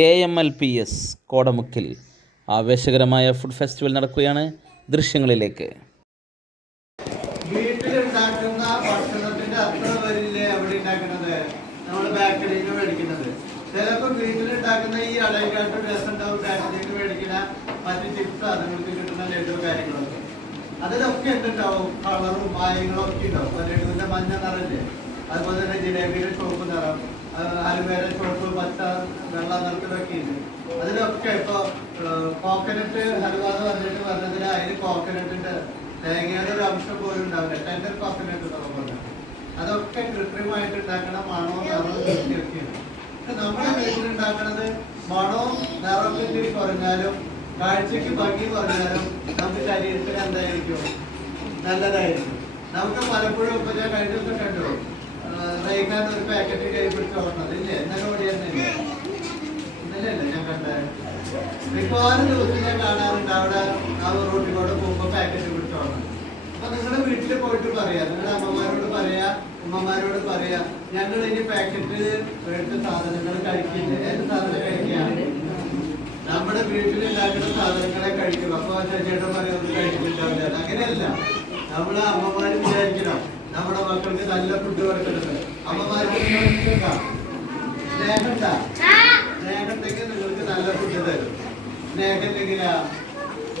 AMLPS കോടമുക്കിൽ ആവേശകരമായ food festival നടക്കുകയാണ്. ദൃശ്യങ്ങളിലേക്ക്. വീട്ടിലുണ്ടാക്കുന്ന ഭക്ഷണത്തിന്റെ അത്ര വരില്ലേ അവിടെ ഉണ്ടാക്കുന്നത്, നമ്മൾ ബേക്കറിയിൽ നിന്ന് മേടിക്കുന്നത്. ചിലപ്പോൾ വീട്ടിലുണ്ടാക്കുന്ന ഈ അടയിക്കാട്ട് രസമുണ്ടാവും, ബേക്കറിയിൽ നിന്ന് മേടിക്കുന്ന മറ്റ് ചിപ്സ് സാധനങ്ങൾക്ക് കിട്ടുന്ന ലഡു കാര്യങ്ങളൊക്കെ അതിലൊക്കെ എന്തുണ്ടാവും, കളറും മായങ്ങളും ഒക്കെ ഉണ്ടാവും. ലഡുവിന്റെ മഞ്ഞ നിറല്ലേ, അതുപോലെ തന്നെ ജിലേബിയുടെ ചുവപ്പ് നിറം, അലുവേര ചുവപ്പ്, പച്ച, വെള്ള നിറത്തിലൊക്കെ ഉണ്ട്. അതിലൊക്കെ ഇപ്പൊ കോക്കനട്ട് ഹൽവ എന്ന് പറഞ്ഞതിൽ അതിന് കോക്കനട്ടിന്റെ തേങ്ങയുടെ ഒരു അംശം പോലും ഉണ്ടാവില്ല, ടെൻഡർ കോക്കനട്ട് പറഞ്ഞത്. അതൊക്കെ കൃത്രിമമായിട്ട് ഉണ്ടാക്കണ മണവും നിറവും ഒക്കെയാണ്. നമ്മുടെ വീട്ടിലുണ്ടാക്കണത് മണവും നിറവും കുറഞ്ഞാലും കാഴ്ചക്ക് ഭംഗി കുറഞ്ഞാലും നമുക്ക് ശരീരത്തിന് എന്തായിരിക്കും, നല്ലതായിരിക്കും. നമുക്ക് പലപ്പോഴും ഇപ്പൊ ഞാൻ കഴിഞ്ഞ ദിവസം കണ്ടു, റൈക്കാൻ ഒരു പാക്കറ്റ് കൈ പിടിച്ച് ഓടുന്നത് ഇല്ലേ, എന്നാലും ഓടിയെന്നില്ല ഇന്നലെയല്ലേ ഞാൻ കണ്ടത്. മിക്കവാറും ദിവസം ഞാൻ കാണാറുണ്ട് അവിടെ ആ റോട്ടിലൂടെ പോകുമ്പോ പാക്കറ്റ് പിടിച്ച് ഓടുന്നത്. അപ്പൊ നിങ്ങളുടെ വീട്ടിൽ പോയിട്ട് പറയാ, നിങ്ങളുടെ അമ്മമാരോട് പറയാ, ഉമ്മമാരോട് പറയാ, ഞങ്ങൾ ഇനി പാക്കറ്റ് എടുത്ത സാധനങ്ങൾ കഴിക്കില്ല. ഏത് സാധനം കഴിക്കുകയാണ്, നമ്മുടെ വീട്ടിലുണ്ടാക്കുന്ന സാധനങ്ങളെ കഴിക്കും. അപ്പൊ ചേട്ടൻ പറയുന്നത് കഴിക്കുന്നുണ്ടാവില്ല. അങ്ങനെയല്ല, നമ്മളെ അമ്മമാര് വിചാരിക്കണം നമ്മുടെ മക്കൾക്ക് നല്ല ഫുഡ് കൊടുക്കുന്നത്. അമ്മമാർക്ക് സ്നേഹമുണ്ടെങ്കിൽ നിങ്ങൾക്ക് നല്ല ഫുഡ് തരും. സ്നേഹമില്ലെങ്കിലാ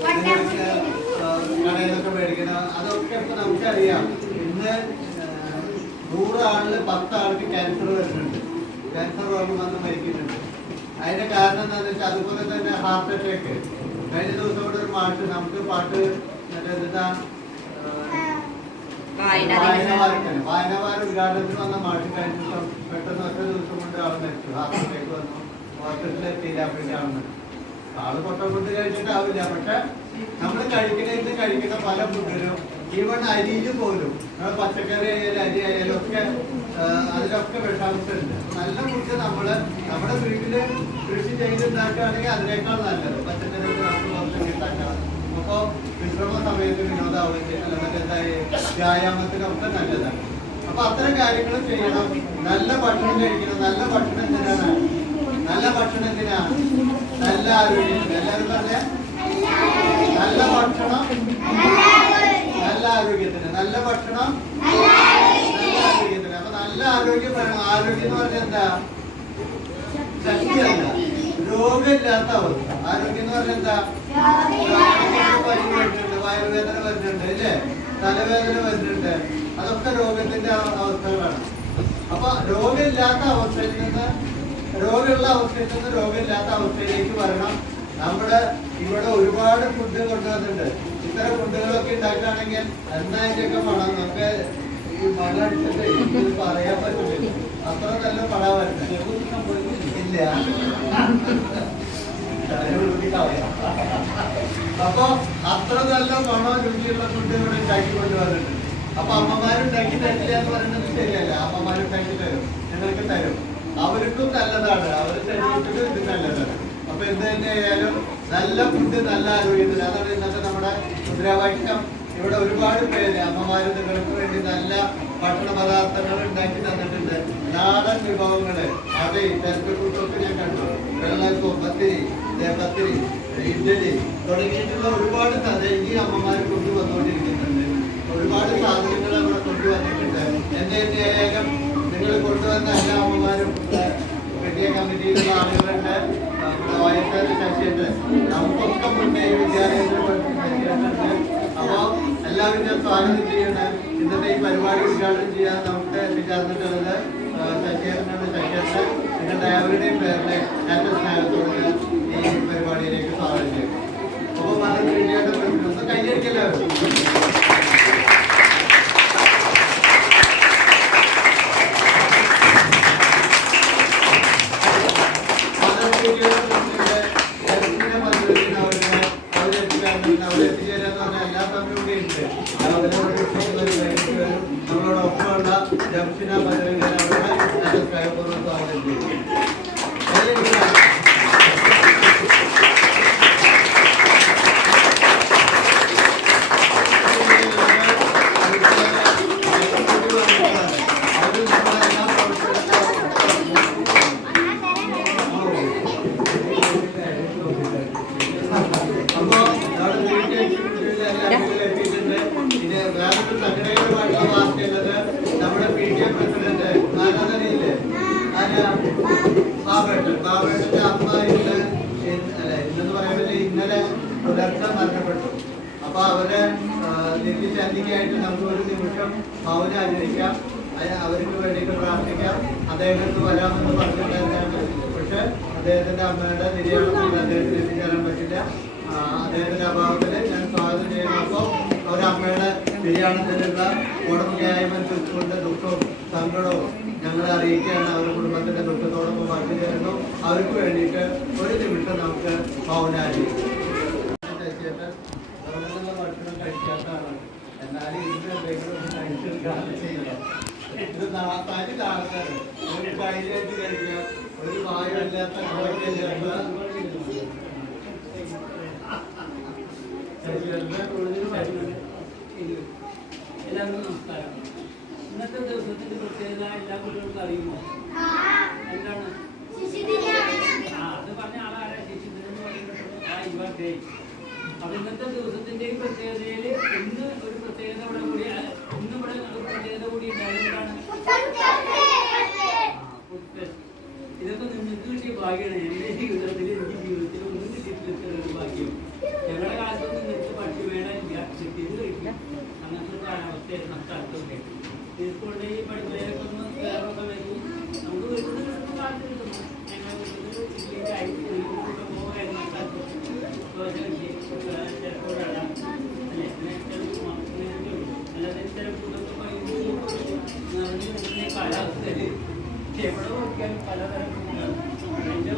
നിങ്ങൾക്ക് കടയിലൊക്കെ മേടിക്കണം. അതൊക്കെ ഇപ്പൊ നമുക്കറിയാം. ഇന്ന് 100 ആളില് 10 ആൾക്ക് ക്യാൻസർ വരുന്നുണ്ട്, ക്യാൻസർ രോഗം വന്ന് മരിക്കുന്നുണ്ട്. അതിന്റെ കാരണം എന്താണെന്ന് വെച്ചാൽ, അതുപോലെ തന്നെ ഹാർട്ട് അറ്റാക്ക്. കഴിഞ്ഞ ദിവസം കൂടെ ഒരു പാട്ട്, നമുക്ക് പാട്ട് എന്താ വായനവാര ഉദ്ഘാടനത്തിന് വന്ന മാട്ട് കഴിഞ്ഞ ദിവസം പെട്ടെന്ന് ഒറ്റ ദിവസം കൊണ്ട് ആൾ മരിച്ചു. ഹാർട്ട് അറ്റാക്ക് വന്നു, ഹോസ്പിറ്റലിൽ എത്തിയില്ല. ആള് പൊട്ട ഫുഡ് കഴിച്ചിട്ടാവില്ല. പക്ഷെ നമ്മൾ കഴിക്കുന്ന പല ഫുഡിലും, ഈവൺ അരിയിൽ പോലും, പച്ചക്കറി ആയാലും അരി ആയാലും ഒക്കെ അതിലൊക്കെ വിഷാംശമുണ്ട്. നല്ല ഫുഡ് നമ്മുടെ വീട്ടില് കൃഷി ചെയ്തുണ്ടാക്കുകയാണെങ്കിൽ അതിനേക്കാൾ നല്ലത്. പച്ചക്കറിയൊക്കെ നമുക്ക് കുറച്ചൊക്കെ ഉണ്ടാക്കണം. അപ്പൊ വിശ്രമ സമയത്ത് വ്യായാമത്തിനൊക്കെ നല്ലതാണ്. അപ്പൊ അത്തരം കാര്യങ്ങൾ ചെയ്യണം. നല്ല ഭക്ഷണം കഴിക്കണം. നല്ല ഭക്ഷണം എന്തിനാണ്, നല്ല ഭക്ഷണം എന്തിനാണ്, നല്ല ആരോഗ്യത്തിന്. എല്ലാവരും പറഞ്ഞ നല്ല ഭക്ഷണം നല്ല ആരോഗ്യത്തിന്, നല്ല ഭക്ഷണം നല്ല ആരോഗ്യത്തിന്. അപ്പൊ നല്ല ആരോഗ്യം വേണം. ആരോഗ്യം എന്ന് പറഞ്ഞാൽ എന്താ, ശക്തിയല്ല, രോഗമില്ലാത്ത അവസ്ഥ. ആരോഗ്യം എന്ന് പറഞ്ഞാൽ എന്താ, പനി വരുന്നുണ്ട്, വയറുവേദന വരുന്നുണ്ട്, അല്ലേ, തലവേദന വരുന്നുണ്ട്, അതൊക്കെ രോഗത്തിന്റെ അവസ്ഥകളാണ്. അപ്പൊ രോഗമില്ലാത്ത അവസ്ഥയിൽ നിന്ന്, രോഗമുള്ള അവസ്ഥയിൽ നിന്ന് രോഗമില്ലാത്ത അവസ്ഥയിലേക്ക് വരണം. നമ്മുടെ ഇവിടെ ഒരുപാട് ഫുഡ് കൊണ്ടുവന്നിട്ടുണ്ട്. ഇത്തരം ഫുഡുകളൊക്കെ ഉണ്ടാക്കുകയാണെങ്കിൽ എണ്ണയൊക്കെ മണം, നമുക്ക് ഈ മണം അടിച്ചിട്ട് പറയാൻ പറ്റില്ല, അത്ര നല്ല മണം വരുന്നത് ഇല്ല. അപ്പൊ അത്ര നല്ല മണോ രുചിയുള്ള ഫുഡ് ഇവിടെ ഉണ്ടാക്കി കൊണ്ടുവന്നിട്ടുണ്ട്. അപ്പൊ അമ്മമാരുണ്ടാക്കി തരില്ല എന്ന് പറയുന്നത് ശരിയല്ല. അമ്മമാരുണ്ടാക്കി തരും, നിങ്ങൾക്ക് തരും. അവർക്കും നല്ലതാണ്, അവർ ശരീരത്തിലും ഇത് നല്ലതാണ്. അപ്പൊ എന്ത് തന്നെ ആയാലും നല്ല ഫുഡ് നല്ല ആരോഗ്യത്തിന്, അതാണ് ഇന്നത്തെ നമ്മുടെ മുദ്രാവാക്യം. ഇവിടെ ഒരുപാട് പേര് അമ്മമാര് നിങ്ങൾക്ക് വേണ്ടി നല്ല ഭക്ഷണ പദാർത്ഥങ്ങൾ ഉണ്ടാക്കി തന്നിട്ടുണ്ട്. നാടൻ വിഭവങ്ങള്, അതെ, തെരഞ്ഞെടുപ്പൊക്കെ ഞാൻ കണ്ടു. വെള്ളപ്പം, പത്തിരി, ഇഡ്ഡലി തുടങ്ങിയിട്ടുള്ള ഒരുപാട് ഈ അമ്മമാര് കൊണ്ടുവന്നുകൊണ്ടിരിക്കുന്നുണ്ട്. ഒരുപാട് സാധനങ്ങൾ അവിടെ കൊണ്ടുവന്നിട്ടുണ്ട്. എന്റെ ഏകം നിങ്ങൾ കൊണ്ടുവന്ന എല്ലാ അമ്മമാരും വലിയ കമ്മിറ്റിയിലുള്ള ആളുകളുണ്ട്. നമ്മുടെ വയസ്സായ ശശിയുണ്ട്, നമുക്കൊക്കെ മുന്നേ വിദ്യാലയത്തിൽ പഠിച്ചിട്ടുണ്ട്. അപ്പൊ എല്ലാവരും ഞാൻ സ്വാഗതം ചെയ്യണം. ഇന്നത്തെ ഈ പരിപാടി ഉദ്ഘാടനം ചെയ്യാൻ നമുക്ക് എത്തിച്ചേർന്നിട്ടുള്ളത് ശശിയേട്ടനാണ്. ശശിയേട്ടൻ നിങ്ങളുടെ ഏവരുടെയും പേരിലെ ഏറ്റവും സ്നേഹത്തോട് ഈ പരിപാടിയിലേക്ക് സ്വാഗതം ചെയ്യും. അപ്പൊ വളരെ വേണ്ടിയായിട്ട് ഒന്ന് കൈയടിക്കല്ലാവരും. നമ്മളോടൊപ്പമുള്ള ജംഷിന മധുരങ്കൻ അവരുടെ സ്നേഹപൂർവ്വം സ്വാഗതം ചെയ്യും. പുലർച്ചെ മരണപ്പെട്ടു. അപ്പൊ അവരെ നിത്യശാന്തിക്കായിട്ട് നമുക്ക് ഒരു നിമിഷം മൗനം ആചരിക്കാം, അവർക്ക് വേണ്ടിയിട്ട് പ്രാർത്ഥിക്കാം. അദ്ദേഹത്തിന് വരാമെന്ന് പറഞ്ഞിട്ടുണ്ടായിരുന്നു. പക്ഷെ അദ്ദേഹത്തിന്റെ അമ്മയുടെ നിര്യാണത്തിൽ അദ്ദേഹത്തിന് എത്തിച്ചേരാൻ പറ്റില്ല. അദ്ദേഹത്തിന്റെ അഭാവത്തിൽ ഞാൻ സ്വാഗതം ചെയ്യുന്നപ്പോൾ അവരമ്മയുടെ നിര്യാണത്തിലുള്ള ഉടമയായ്മ തീർച്ചുകൊണ്ട് ദുഃഖവും സങ്കടവും ഞങ്ങളെ അറിയിക്കുകയാണ്. അവരുടെ കുടുംബത്തിന്റെ ദുഃഖത്തോടൊപ്പം പങ്കു ചേരുന്നു. അവർക്ക് വേണ്ടിയിട്ട് ഒരു നിമിഷം നമുക്ക് മൗനാചരിക്കാം. ഭക്ഷണം കഴിക്കാത്തതാണ്, എന്നാലും ഇതിന് എന്തെങ്കിലും കഴിച്ചെടുക്കുകയാണ് ചെയ്യുക. ഇത് തനി ആൾക്കാർ ഒരു കയ്യിലേക്ക് കഴിക്കുക, ഒരു വായുവില്ലാത്ത എല്ലാവർക്കും നമസ്കാരം. ഇന്നത്തെ ദിവസത്തിന്റെ പ്രത്യേകത എല്ലാ കുട്ടികൾക്കും അറിയുമോ? എന്താണ്? അത് പറഞ്ഞ ആളാരാ? ശിശുദിനം എന്ന് പറയുന്നത് അപ്പൊ ഇന്നത്തെ ദിവസത്തിന്റെ പ്രത്യേകതയിൽ ഇന്ന് ഒരു പ്രത്യേകത ഇവിടെ കൂടി, ഇന്ന് ഇവിടെ ഒരു പ്രത്യേകത കൂടി ഉണ്ടായതുകൊണ്ടാണ്. ഇതൊക്കെ നിങ്ങൾക്ക് കിട്ടിയ ഭാഗ്യമാണ്. എന്റെ ജീവിതത്തിൽ ഒന്നും കിട്ടിയിട്ടില്ല ഒരു ഭാഗ്യം. ഞങ്ങളുടെ കാലത്തൊന്നും നിങ്ങൾക്ക് പക്ഷിമേള ഇല്ല, കിട്ടിയത് കിട്ടില്ല. അങ്ങനത്തെ ഒരു കാലാവസ്ഥയായിരുന്നു സ്ഥലത്തൊക്കെ. സ്കൂളിൽ ഈ പഠിപ്പിലൊക്കെ ഒന്ന് വേറൊക്കെ വരും. നമുക്ക് വീട്ടിൽ നിന്ന് കാലത്ത് കിട്ടുന്നു. ഞങ്ങൾ വീട്ടിൽ ഇല്ലെങ്കിൽ ആയിട്ട് പോകാൻ ദോശ കിട്ടി ചിലപ്പോഴാണ് അല്ലെ അല്ലാതെ ചില ഫുഡൊക്കെ കാലാവസ്ഥയിൽ എവിടെ നോക്കിയാലും പലതരം എൻ്റെ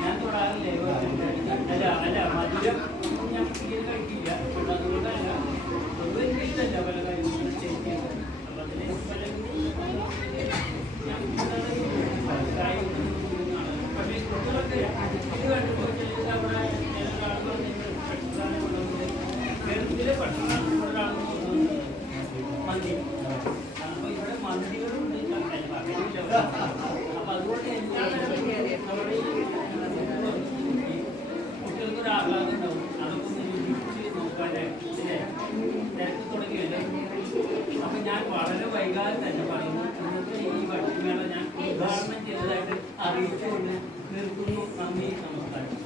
ഞാൻ തൊടാറില്ലേ? അല്ല മധുരം ഞാൻ തീരെ കഴിക്കില്ല. അതുകൊണ്ടല്ല, പൊതുവെ എനിക്ക് ഇഷ്ടമല്ല പല കാര്യങ്ങളും ടേസ്റ്റ് ചെയ്യുന്നത്. അപ്പം അതിന് പക്ഷേ കുട്ടികളൊക്കെ ഇത് കണ്ടുപോയി അവിടെ കേരളത്തിലെ ഭക്ഷണം ഒരാളെന്ന് തോന്നുന്നു മന്തി. അപ്പൊ ഇവിടെ മന്തികളുണ്ട്. അപ്പൊ അതുകൊണ്ട് എല്ലാ തരത്തിലും നമ്മുടെ കുട്ടികൾക്കൊരു ആഹ്ലാദം ഉണ്ടാവും. അതൊക്കെ ഒന്ന് രുചിച്ച് നോക്കാല്ലേ, തിരക്ക് തുടങ്ങിയല്ലേ. അപ്പൊ ഞാൻ വളരെ വൈകാതെ തന്നെ പറയുന്നു, ഇന്നത്തെ ഈ ഭക്ഷണമേള ഞാൻ ഉദ്ഘാടനം ചെയ്തതായിട്ട് അറിയിച്ചുകൊണ്ട് നിർത്തുന്നു. നന്ദി, നമസ്കാരം.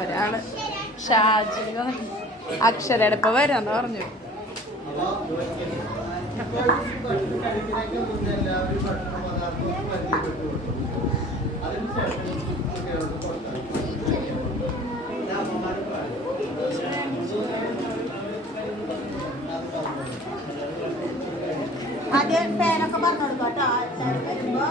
ഒരാള് ഷാജി അക്ഷരയുടെ ഇപ്പൊ വരാന്ന് പറഞ്ഞു. ആദ്യം പേരൊക്കെ പറഞ്ഞു കൊടുക്കാം കേട്ടോ. ആൾക്കാർ വരുമ്പോ